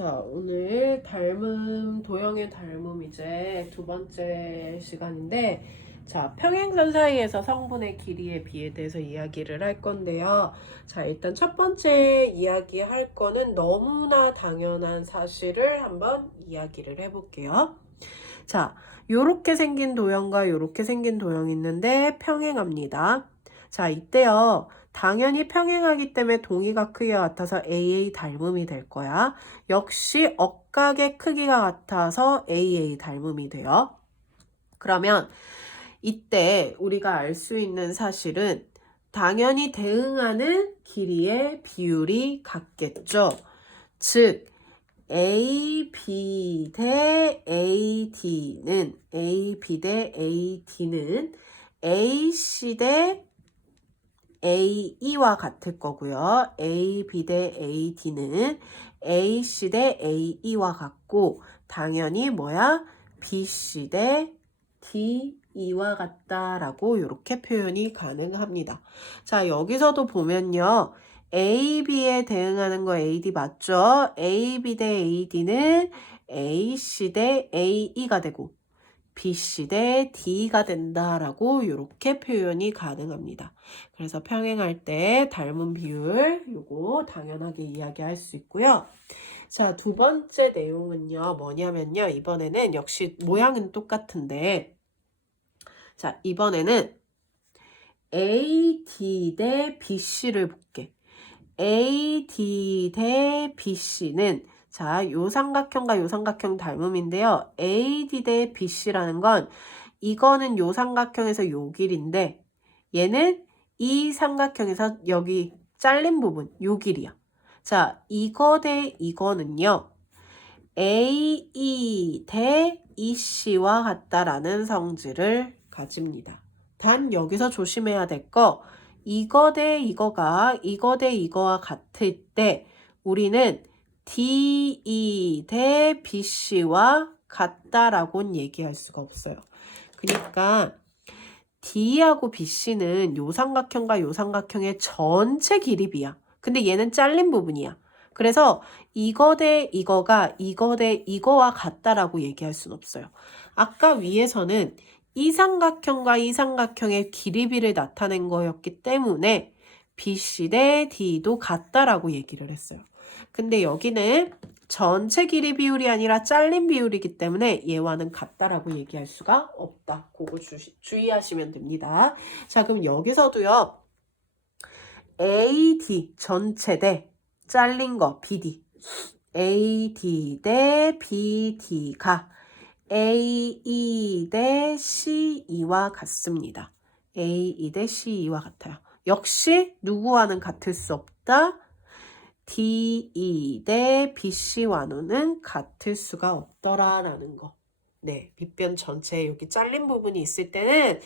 자, 오늘 도형의 닮음 이제 두 번째 시간인데, 자, 평행선 사이에서 성분의 길이의 비에 대해서 이야기를 할 건데요. 자, 일단 첫 번째 이야기할 거는 너무나 당연한 사실을 한번 이야기를 해볼게요. 자, 요렇게 생긴 도형과 요렇게 생긴 도형이 있는데 평행합니다. 자, 이때요. 당연히 평행하기 때문에 동의가 크기가 같아서 AA 닮음이 될 거야. 역시 억각의 크기가 같아서 AA 닮음이 돼요. 그러면 이때 우리가 알 수 있는 사실은 당연히 대응하는 길이의 비율이 같겠죠. 즉, AB 대 AD는 AC 대 AE와 같을 거고요. AB 대 AD는 AC 대 AE와 같고 당연히 뭐야? BC 대 DE와 같다라고 이렇게 표현이 가능합니다. 자, 여기서도 보면요. AB에 대응하는 거 AD 맞죠? AB 대 AD는 AC 대 AE가 되고 BC 대 D가 된다라고 이렇게 표현이 가능합니다. 그래서 평행할 때 닮은 비율 요거 당연하게 이야기할 수 있고요. 자, 두 번째 내용은요. 뭐냐면요. 이번에는 역시 모양은 똑같은데 자, 이번에는 AD 대 BC를 볼게. AD 대 BC는 자, 요 삼각형과 요 삼각형 닮음인데요. AD 대 BC라는 건 이거는 요 삼각형에서 요 길인데 얘는 이 삼각형에서 여기 잘린 부분 요 길이야. 자, 이거 대 이거는요. AE 대 EC와 같다라는 성질을 가집니다. 단 여기서 조심해야 될 거 이거 대 이거와 같을 때 우리는 DE 대 BC와 같다라고는 얘기할 수가 없어요. 그러니까 D하고 BC는 요 삼각형과 요 삼각형의 전체 길이비야. 근데 얘는 잘린 부분이야. 그래서 이거 대 이거와 같다라고 얘기할 수는 없어요. 아까 위에서는 이 삼각형과 이 삼각형의 길이비를 나타낸 거였기 때문에 BC 대 D도 같다라고 얘기를 했어요. 근데 여기는 전체 길이 비율이 아니라 잘린 비율이기 때문에 얘와는 같다라고 얘기할 수가 없다. 그거 주의하시면 됩니다. 자, 그럼 여기서도요. AD 전체 대 잘린 거 BD AD 대 BD가 AE 대 CE와 같습니다. AE 대 CE와 같아요. 역시 누구와는 같을 수 없다. DE 대 BC와는 같을 수가 없더라라는 거. 네, 빗변 전체에 여기 잘린 부분이 있을 때는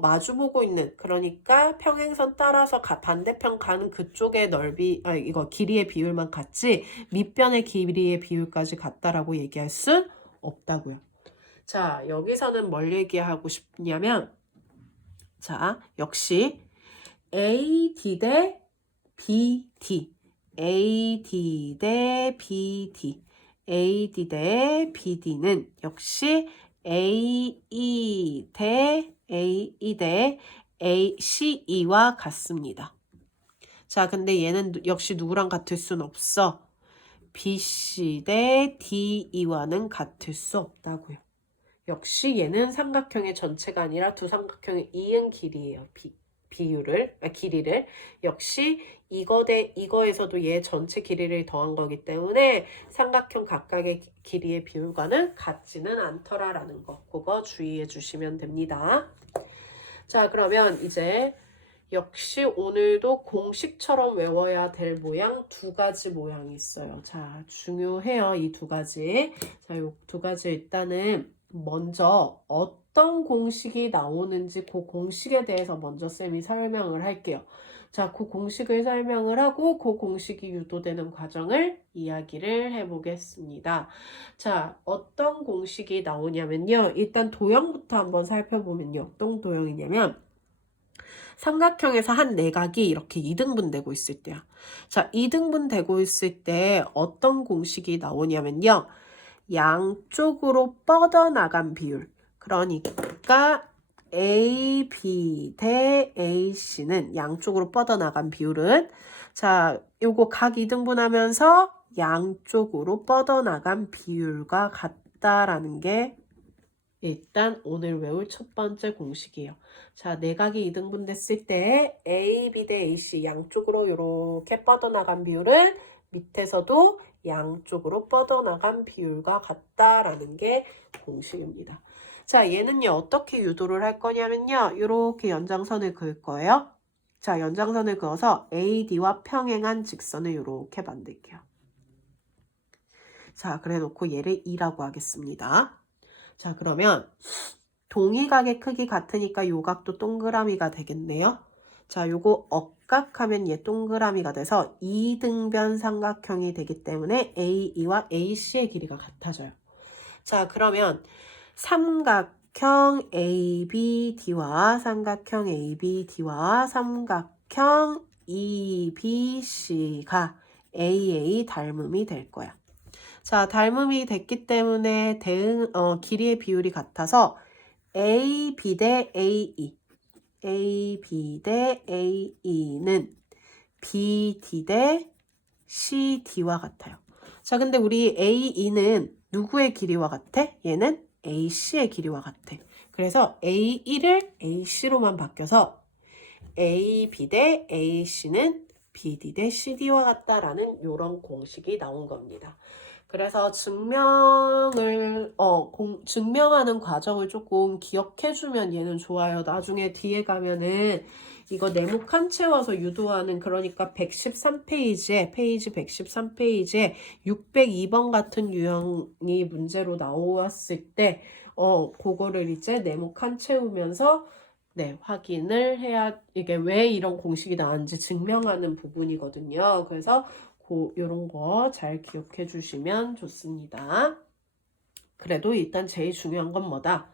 마주보고 있는 그러니까 평행선 따라서 반대편 가는 그쪽의 이거 길이의 비율만 같지 밑변의 길이의 비율까지 같다라고 얘기할 순 없다고요. 자, 여기서는 뭘 얘기하고 싶냐면 자, 역시 AD 대 BD AD 대 BD AD 대 BD는 역시 AE 대 ACE와 같습니다. 자, 근데 얘는 역시 누구랑 같을 순 없어. BC 대 DE와는 같을 수 없다고요. 역시 얘는 삼각형의 전체가 아니라 두 삼각형의 이은 길이에요. 길이를. 역시 이거 대 이거에서도 얘 전체 길이를 더한 거기 때문에 삼각형 각각의 길이의 비율과는 같지는 않더라라는 거. 그거 주의해 주시면 됩니다. 자, 그러면 이제 역시 오늘도 공식처럼 외워야 될 모양 두 가지 모양이 있어요. 자, 중요해요. 이 두 가지. 자, 요 두 가지 일단은 먼저 어떤 공식이 나오는지 그 공식에 대해서 먼저 쌤이 설명을 할게요. 자, 그 공식을 설명을 하고 그 공식이 유도되는 과정을 이야기를 해보겠습니다. 자, 어떤 공식이 나오냐면요. 일단 도형부터 한번 살펴보면요. 어떤 도형이냐면 삼각형에서 한 내각이 이렇게 이등분되고 있을 때야. 자, 이등분되고 있을 때 어떤 공식이 나오냐면요. 양쪽으로 뻗어나간 비율. 그러니까 AB 대 AC는 양쪽으로 뻗어나간 비율은 자, 요거 각 이등분하면서 양쪽으로 뻗어나간 비율과 같다라는 게 일단 오늘 외울 첫 번째 공식이에요. 자, 내각이 이등분 됐을 때 AB 대 AC 양쪽으로 이렇게 뻗어나간 비율은 밑에서도 양쪽으로 뻗어나간 비율과 같다라는 게 공식입니다. 자, 얘는요, 어떻게 유도를 할 거냐면요, 이렇게 연장선을 그을 거예요. 자, 연장선을 그어서 AD와 평행한 직선을 이렇게 만들게요. 자, 그래 놓고 얘를 2라고 하겠습니다. 자, 그러면 동의각의 크기 같으니까 요 각도 동그라미가 되겠네요. 자, 요거 억각하면 얘 동그라미가 돼서 이등변 삼각형이 되기 때문에 AE와 AC의 길이가 같아져요. 자, 그러면 삼각형 ABD와 삼각형 ABD와 삼각형 EBC가 AA 닮음이 될 거야. 자, 닮음이 됐기 때문에 길이의 비율이 같아서 AB 대 AE, AB 대 AE는 BD 대 CD와 같아요. 자, 근데 우리 AE는 누구의 길이와 같아? 얘는 AC의 길이와 같아. 그래서 A1을 AC로만 바뀌어서 AB 대 AC는 BD 대 CD와 같다라는 이런 공식이 나온 겁니다. 그래서 증명하는 과정을 조금 기억해주면 얘는 좋아요. 나중에 뒤에 가면은 이거 네모 칸 채워서 유도하는 그러니까 113페이지에 페이지 113페이지에 602번 같은 유형이 문제로 나왔을 때 그거를 이제 네모 칸 채우면서 네, 확인을 해야 이게 왜 이런 공식이 나왔는지 증명하는 부분이거든요. 그래서 요런 거 잘 기억해 주시면 좋습니다. 그래도 일단 제일 중요한 건 뭐다?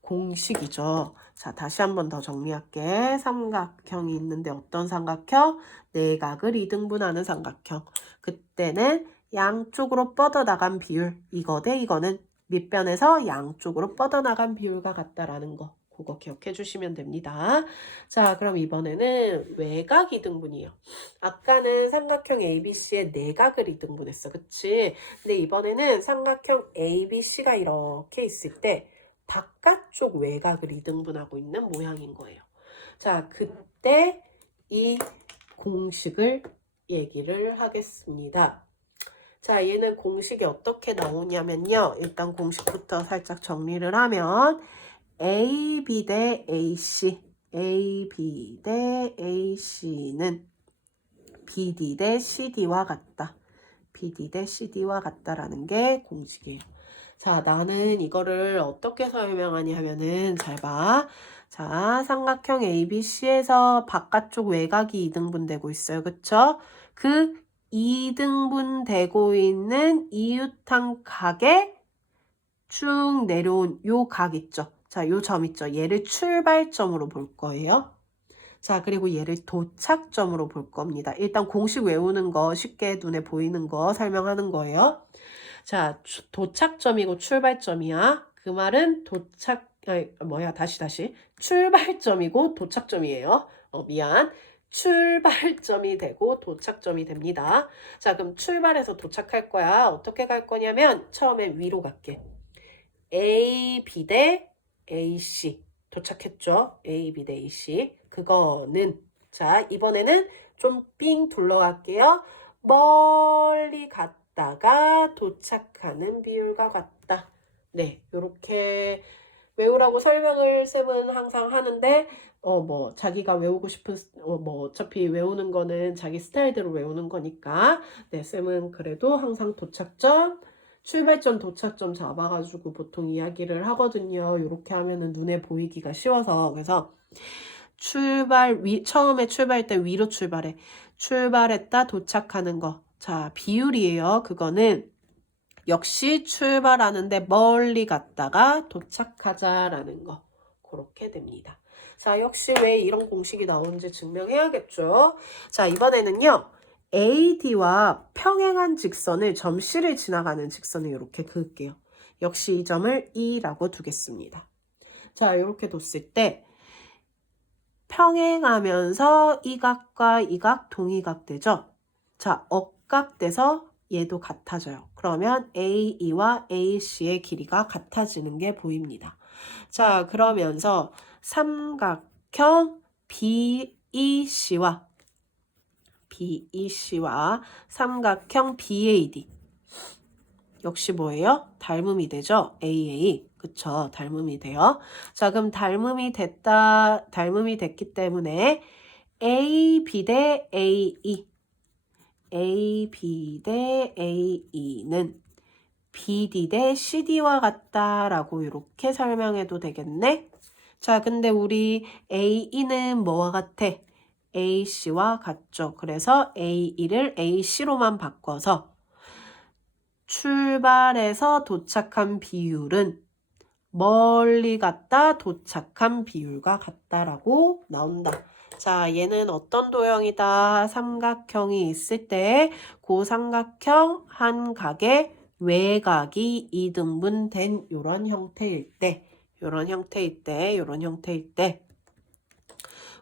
공식이죠. 자, 다시 한 번 더 정리할게. 삼각형이 있는데 어떤 삼각형? 내각을 이등분하는 삼각형. 그때는 양쪽으로 뻗어나간 비율, 이거 대 이거는 밑변에서 양쪽으로 뻗어나간 비율과 같다라는 거. 그거 기억해 주시면 됩니다. 자, 그럼 이번에는 외곽 이등분이에요. 아까는 삼각형 ABC의 내각을 이등분했어. 그치? 근데 이번에는 삼각형 ABC가 이렇게 있을 때 바깥쪽 외곽을 이등분하고 있는 모양인 거예요. 자, 그때 이 공식을 얘기를 하겠습니다. 자, 얘는 공식이 어떻게 나오냐면요. 일단 공식부터 살짝 정리를 하면 AB 대 AC, AB 대 AC는 BD 대 CD와 같다. BD 대 CD와 같다라는 게 공식이에요. 자, 나는 이거를 어떻게 설명하냐 하면은 잘 봐. 자, 삼각형 ABC에서 바깥쪽 외곽이 이등분되고 있어요. 그쵸? 그 이등분되고 있는 이웃한 각에 쭉 내려온 요 각 있죠? 자, 요 점 있죠? 얘를 출발점으로 볼 거예요. 자, 그리고 얘를 도착점으로 볼 겁니다. 일단 공식 외우는 거, 쉽게 눈에 보이는 거 설명하는 거예요. 자, 도착점이고 출발점이야. 그 말은 다시. 출발점이고 도착점이에요. 미안. 출발점이 되고 도착점이 됩니다. 자, 그럼 출발해서 도착할 거야. 어떻게 갈 거냐면 처음에 위로 갈게. A, B 대 AC. 도착했죠? A, B 대 AC. 그거는 자, 이번에는 좀 삥 둘러갈게요. 멀리 갔다가 도착하는 비율과 같다. 네, 요렇게 외우라고 설명을 쌤은 항상 하는데 자기가 외우고 싶은 어차피 외우는 거는 자기 스타일대로 외우는 거니까 네, 쌤은 그래도 항상 도착점 출발점, 도착점 잡아가지고 보통 이야기를 하거든요. 이렇게 하면은 눈에 보이기가 쉬워서. 그래서 처음에 출발할 때 위로 출발해. 출발했다, 도착하는 거. 자, 비율이에요. 그거는 역시 출발하는데 멀리 갔다가 도착하자라는 거. 그렇게 됩니다. 자, 역시 왜 이런 공식이 나오는지 증명해야겠죠. 자, 이번에는요. AD와 평행한 직선을 점 C를 지나가는 직선을 이렇게 그을게요. 역시 이 점을 E라고 두겠습니다. 자, 이렇게 뒀을 때 평행하면서 이 각과 이 각 동의각 되죠? 자, 억각돼서 얘도 같아져요. 그러면 AE와 AC의 길이가 같아지는 게 보입니다. 자, 그러면서 삼각형 BEC와 삼각형 BAD 역시 뭐예요? 닮음이 되죠? AA. 그쵸? 닮음이 돼요. 자, 그럼 닮음이 됐기 때문에 AB 대 AE. AB 대 AE는 BD 대 CD와 같다라고 이렇게 설명해도 되겠네? 자, 근데 우리 AE는 뭐와 같아? AC와 같죠. 그래서 AE를 AC로만 바꿔서 출발해서 도착한 비율은 멀리 갔다 도착한 비율과 같다라고 나온다. 자, 얘는 어떤 도형이다? 삼각형이 있을 때 그 삼각형 한 각의 외곽이 이등분된 이런 형태일 때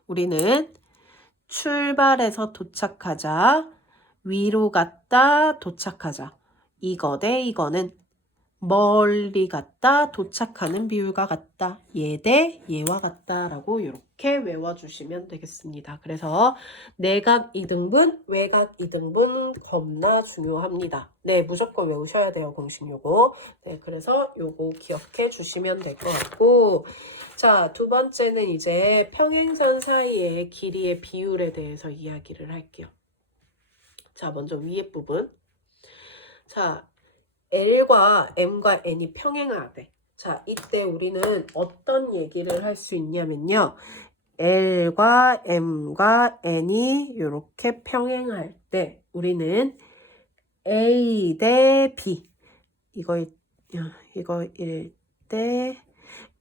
우리는 출발해서 도착하자, 위로 갔다 도착하자. 이거 대 이거는 멀리 갔다 도착하는 비율과 같다. 얘 대 얘와 같다라고 이렇게 외워주시면 되겠습니다. 그래서 내각 이등분, 외각 이등분 겁나 중요합니다. 네, 무조건 외우셔야 돼요. 공식 요거. 네, 그래서 요거 기억해 주시면 될 것 같고, 자, 두 번째는 이제 평행선 사이의 길이의 비율에 대해서 이야기를 할게요. 자, 먼저 위에 부분. 자, L과 M과 N이 평행하대. 자, 이때 우리는 어떤 얘기를 할 수 있냐면요. L과 M과 N이 이렇게 평행할 때 우리는 A 대 B 이거일 때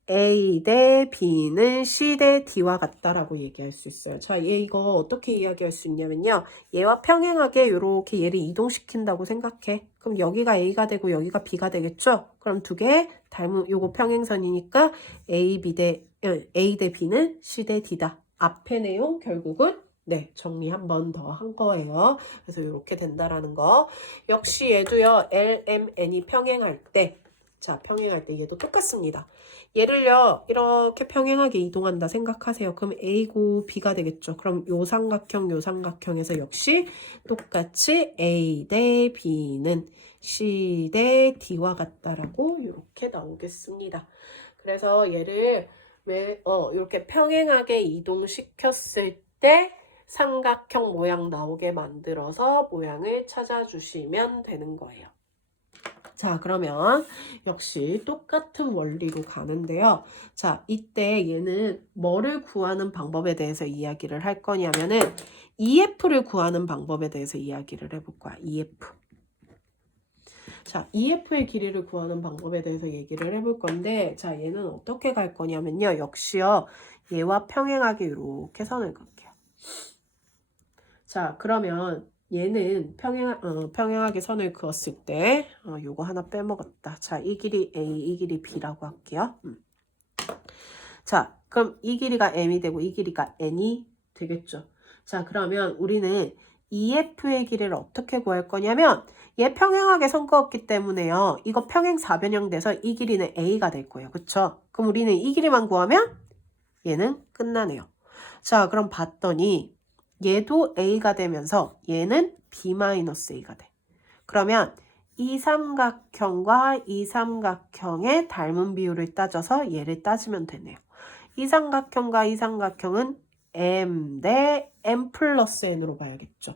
A 대 B는 C 대 D와 같다라고 얘기할 수 있어요. 자, 얘 이거 어떻게 이야기할 수 있냐면요. 얘와 평행하게 이렇게 얘를 이동시킨다고 생각해. 그럼 여기가 A가 되고 여기가 B가 되겠죠? 그럼 두 개 닮은 요거 평행선이니까 A 대 B는 C 대 D다. 앞의 내용 결국은 네, 정리 한 번 더 한 거예요. 그래서 이렇게 된다라는 거. 역시 얘도요. L, M, N이 평행할 때 자, 평행할 때 얘도 똑같습니다. 얘를요, 이렇게 평행하게 이동한다 생각하세요. 그럼 A고 B가 되겠죠. 그럼 요 삼각형에서 역시 똑같이 A 대 B는 C 대 D와 같다라고 이렇게 나오겠습니다. 그래서 얘를 이렇게 평행하게 이동시켰을 때 삼각형 모양 나오게 만들어서 모양을 찾아주시면 되는 거예요. 자, 그러면 역시 똑같은 원리로 가는데요. 자, 이때 얘는 뭐를 구하는 방법에 대해서 이야기를 할 거냐면은 EF를 구하는 방법에 대해서 이야기를 해볼 거야. EF. 자, EF의 길이를 구하는 방법에 대해서 얘기를 해볼 건데, 자, 얘는 어떻게 갈 거냐면요. 역시요. 얘와 평행하게 이렇게 선을 그을게요. 자, 그러면 얘는 평행하게 선을 그었을 때 요거 하나 빼먹었다. 자, 이 길이 A, 이 길이 B라고 할게요. 자, 그럼 이 길이가 M이 되고 이 길이가 N이 되겠죠. 자, 그러면 우리는 EF의 길이를 어떻게 구할 거냐면 얘 평행하게 선 그었기 때문에요. 이거 평행 4변형 돼서 이 길이는 A가 될 거예요. 그쵸? 그럼 우리는 이 길이만 구하면 얘는 끝나네요. 자, 그럼 봤더니 얘도 A가 되면서 얘는 B-A가 돼. 그러면 이 삼각형과 이 삼각형의 닮은 비율을 따져서 얘를 따지면 되네요. 이 삼각형과 이 삼각형은 M 대 M 플러스 N으로 봐야겠죠.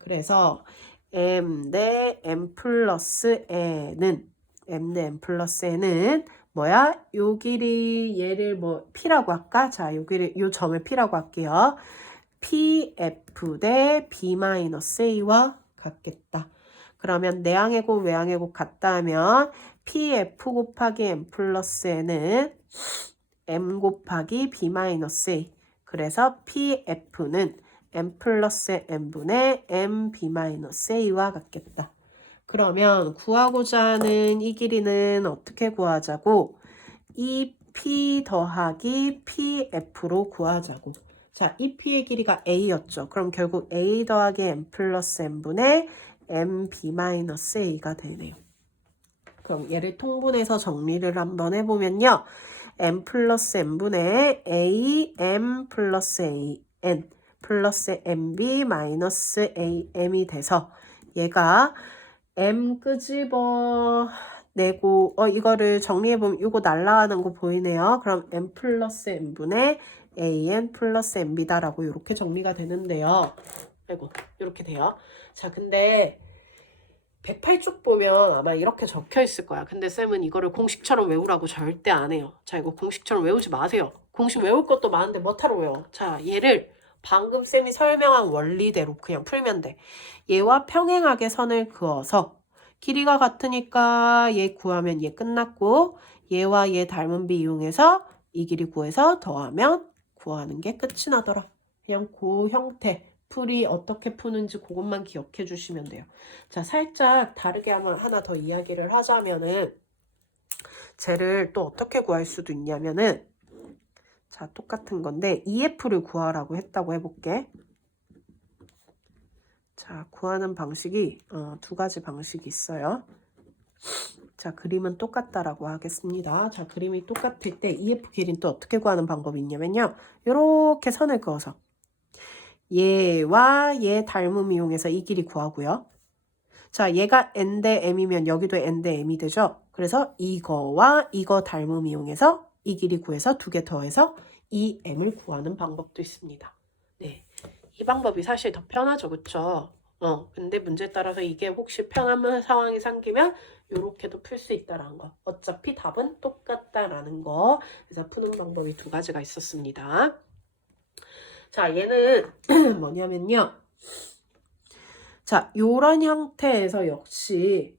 그래서 M 대 M 플러스 N은 뭐야? 요 길이 얘를 뭐 P라고 할까? 자, 요 점을 P라고 할게요. PF 대 B-A와 같겠다. 그러면 내항의 곱 외항의 곱 같다 하면 PF 곱하기 M 플러스 N은 m 곱하기 b 마이너스 a. 그래서 pf는 m 플러스 n분의 mb 마이너스 a와 같겠다. 그러면 구하고자 하는 이 길이는 어떻게 구하자고? 이 p 더하기 pf로 구하자고. 자, 이 p의 길이가 a였죠. 그럼 결국 a 더하기 m 플러스 n분의 mb 마이너스 a가 되네요. 그럼 얘를 통분해서 정리를 한번 해보면요. m 플러스 n분의 a m 플러스 a n 플러스 mb 마이너스 am이 돼서 얘가 m 끄집어 내고 이거를 정리해보면 이거 날라가는 거 보이네요. 그럼 m 플러스 n분의 an 플러스 mb다라고 이렇게 정리가 되는데요. 아이고 이렇게 돼요. 자, 근데 108쪽 보면 아마 이렇게 적혀 있을 거야. 근데 쌤은 이거를 공식처럼 외우라고 절대 안 해요. 자, 이거 공식처럼 외우지 마세요. 공식 외울 것도 많은데 뭐하러 외워. 자, 얘를 방금 쌤이 설명한 원리대로 그냥 풀면 돼. 얘와 평행하게 선을 그어서 길이가 같으니까 얘 구하면 얘 끝났고, 얘와 얘 닮은 비 이용해서 이 길이 구해서 더하면 구하는 게 끝이 나더라. 그냥 그 형태. 풀이 어떻게 푸는지 그것만 기억해 주시면 돼요. 자, 살짝 다르게 하나 더 이야기를 하자면은 쟤를 또 어떻게 구할 수도 있냐면은, 자, 똑같은 건데 EF를 구하라고 했다고 해볼게. 자, 구하는 방식이 두 가지 방식이 있어요. 자, 그림은 똑같다라고 하겠습니다. 자, 그림이 똑같을 때 EF 길이는 또 어떻게 구하는 방법이 있냐면요. 이렇게 선을 그어서 얘와 얘 닮음 이용해서 이 길이 구하고요. 자, 얘가 n 대 m이면 여기도 n 대 m이 되죠. 그래서 이거와 이거 닮음 이용해서 이 길이 구해서 두 개 더해서 이 m을 구하는 방법도 있습니다. 네, 이 방법이 사실 더 편하죠, 그쵸? 근데 문제에 따라서 이게 혹시 편한 상황이 생기면 이렇게도 풀 수 있다라는 거. 어차피 답은 똑같다라는 거. 그래서 푸는 방법이 두 가지가 있었습니다. 자, 얘는 뭐냐면요. 자, 요런 형태에서 역시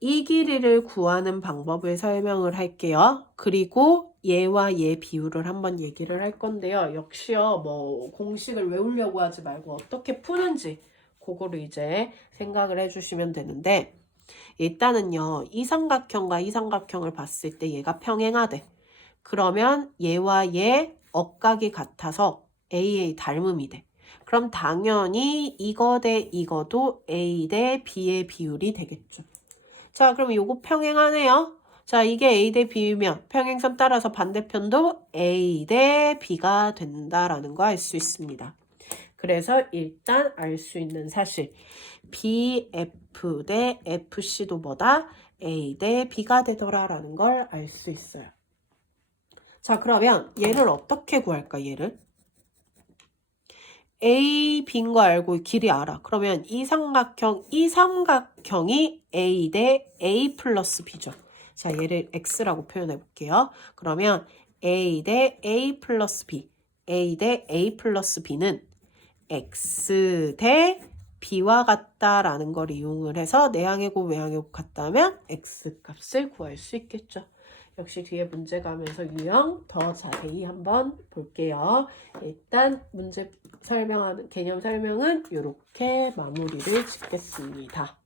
이 길이를 구하는 방법을 설명을 할게요. 그리고 얘와 얘 비율을 한번 얘기를 할 건데요. 역시요, 뭐 공식을 외우려고 하지 말고 어떻게 푸는지 그거를 이제 생각을 해주시면 되는데, 일단은요, 이 삼각형과 이 삼각형을 봤을 때 얘가 평행하대. 그러면 얘와 얘 억각이 같아서 AA 닮음이 돼. 그럼 당연히 이거 대 이거도 A 대 B의 비율이 되겠죠. 자, 그럼 요거 평행하네요. 자, 이게 A 대 B면 평행선 따라서 반대편도 A 대 B가 된다라는 거 알 수 있습니다. 그래서 일단 알 수 있는 사실, BF 대 FC도 뭐다? A 대 B가 되더라라는 걸 알 수 있어요. 자, 그러면 얘를 어떻게 구할까, 얘를? A, B인 거 알고 길이 알아. 그러면 이 삼각형이 A 대 A 플러스 B죠. 자, 얘를 X라고 표현해 볼게요. 그러면 A 대 A 플러스 B, A 대 A 플러스 B는 X 대 B와 같다라는 걸 이용을 해서 내항의 곱, 외항의 곱 같다면 X 값을 구할 수 있겠죠. 역시 뒤에 문제 가면서 유형 더 자세히 한번 볼게요. 일단 문제 설명하는 개념 설명은 이렇게 마무리를 짓겠습니다.